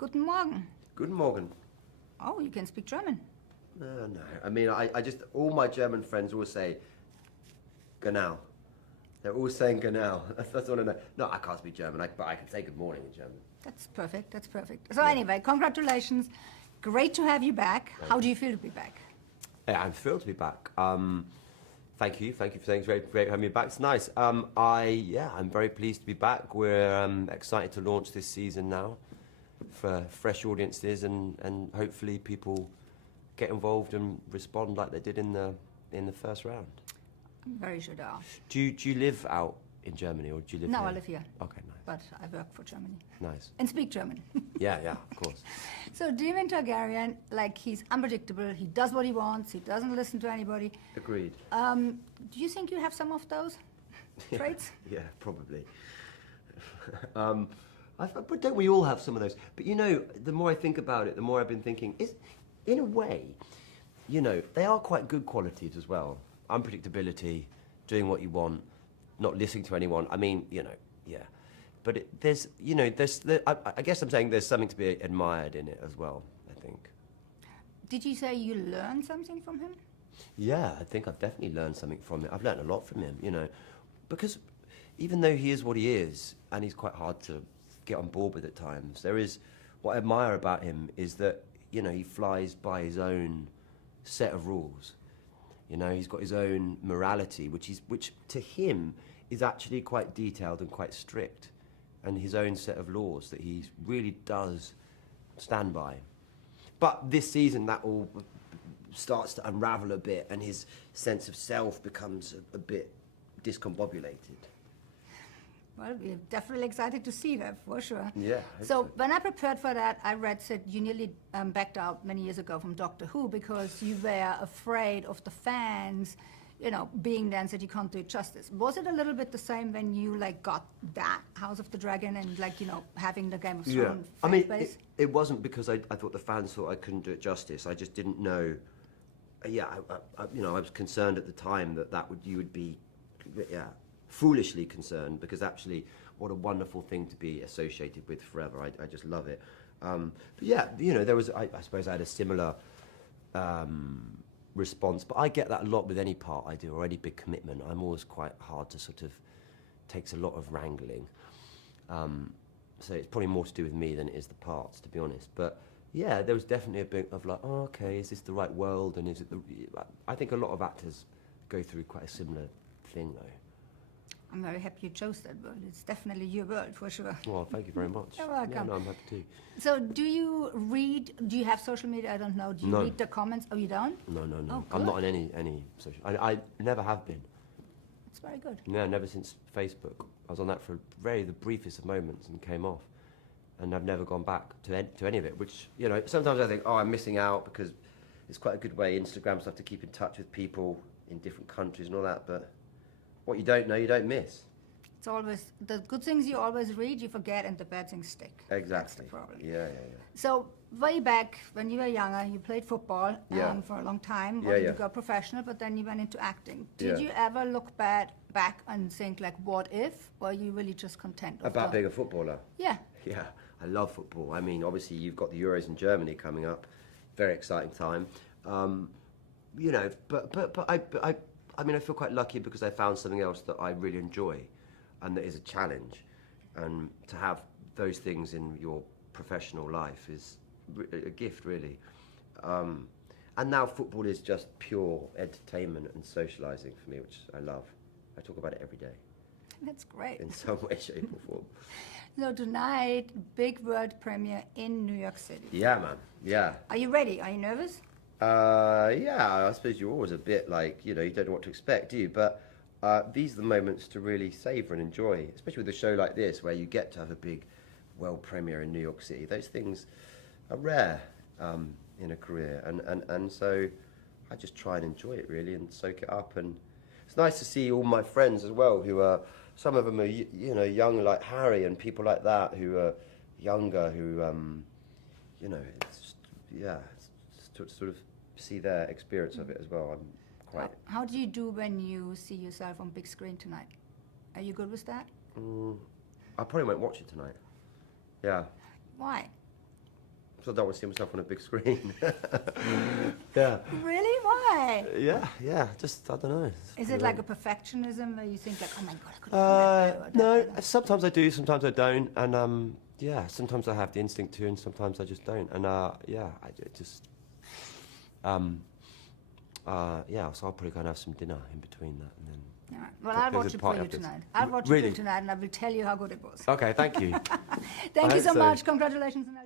Guten Morgen. Guten Morgen. Oh, you can speak German. No. I mean, I just, all my German friends always say, genau. They're all saying genau. That's all I know. No, I can't speak German, but I can say good morning in German. That's perfect, that's perfect. So anyway, congratulations. Great to have you back. How do you feel to be back? Yeah, I'm thrilled to be back. Thank you for saying it's great having me back. It's nice. I'm very pleased to be back. We're excited to launch this season now for fresh audiences, and hopefully people get involved and respond like they did in the first round. I'm very sure they are. Do you live out in Germany, or do you live No, here? I live here. Okay, nice. But I work for Germany. Nice. And speak German. Yeah, of course. So Daemon Targaryen, like, he's unpredictable. He does what he wants. He doesn't listen to anybody. Agreed. Do you think you have some of those traits? Yeah, probably. But don't we all have some of those? But you know, the more I think about it, the more I've been thinking, in a way, you know, they are quite good qualities as well. Unpredictability, doing what you want, not listening to anyone. I mean, you know, yeah. But I guess I'm saying there's something to be admired in it as well, I think. Did you say you learned something from him? Yeah, I think I've definitely learned something from it. I've learned a lot from him, you know, because even though he is what he is, and he's quite hard to get on board with at times, what I admire about him is that, you know, he flies by his own set of rules. You know, he's got his own morality, which to him is actually quite detailed and quite strict, and his own set of laws that he really does stand by. But this season, that all starts to unravel a bit, and his sense of self becomes a bit discombobulated. Well, we're definitely excited to see that, for sure. Yeah. So when I prepared for that, I read that you nearly backed out many years ago from Doctor Who because you were afraid of the fans, you know, being there and said you can't do it justice. Was it a little bit the same when you, like, got that House of the Dragon and, like, you know, having the Game of Thrones fan base? It wasn't because I thought the fans thought I couldn't do it justice. I just didn't know. Yeah, I was concerned at the time you would be, foolishly concerned, because actually what a wonderful thing to be associated with forever. I just love it. But yeah, you know, I suppose I had a similar response, but I get that a lot with any part I do or any big commitment. I'm always quite hard to takes a lot of wrangling. So it's probably more to do with me than it is the parts, to be honest. But yeah, there was definitely a bit of like, oh, okay, is this the right world? And is it I think a lot of actors go through quite a similar thing, though. I'm very happy you chose that world. It's definitely your world, for sure. Well, thank you very much. You're welcome. Yeah, no, I'm happy to. So do you have social media? I don't know. Do you read the comments? Oh, you don't? No. Oh, I'm not on any social. I never have been. It's very good. No, never since Facebook. I was on that for the briefest of moments and came off. And I've never gone back to any of it, which, you know, sometimes I think, oh, I'm missing out, because it's quite a good way, Instagram stuff, to keep in touch with people in different countries and all that, but what you don't know, you don't miss. It's always, the good things you always read, you forget, and the bad things stick. Exactly. That's the problem. Yeah. So, way back, when you were younger, you played football for a long time, or you got professional, but then you went into acting. Did you ever look back and think, like, what if, or are you really just content? About being a footballer? Yeah. Yeah, I love football. I mean, obviously, you've got the Euros in Germany coming up. Very exciting time. You know, but I mean, I feel quite lucky because I found something else that I really enjoy and that is a challenge. And to have those things in your professional life is a gift, really. And now football is just pure entertainment and socialising for me, which I love. I talk about it every day. That's great. In some way, shape or form. So tonight, big world premiere in New York City. Yeah, man. Yeah. Are you ready? Are you nervous? Yeah, I suppose you're always a bit like, you know, you don't know what to expect, do you? But these are the moments to really savour and enjoy, especially with a show like this where you get to have a big world premiere in New York City. Those things are rare in a career, and so I just try and enjoy it, really, and soak it up. And it's nice to see all my friends as well, who are, some of them are, you know, young, like Harry and people like that, who are younger, who, you know, it's just, yeah, it's to sort of see their experience of it as well. I'm quite. How do you do when you see yourself on big screen tonight? Are you good with that? I probably won't watch it tonight. Yeah. Why? So I don't want to see myself on a big screen. Yeah. Really? Why? Yeah. Just I don't know. Is it like a perfectionism where you think like, oh my God, I could have done that No. better? Sometimes I do. Sometimes I don't. And yeah. Sometimes I have the instinct to, and sometimes I just don't. And yeah. Just. Yeah. So I'll probably go and have some dinner in between that, and then. All right. Well, I'll watch it for you tonight. I'll watch it for you tonight, and I will tell you how good it was. Okay. Thank you. Thank I you so hope so. much. Congratulations. And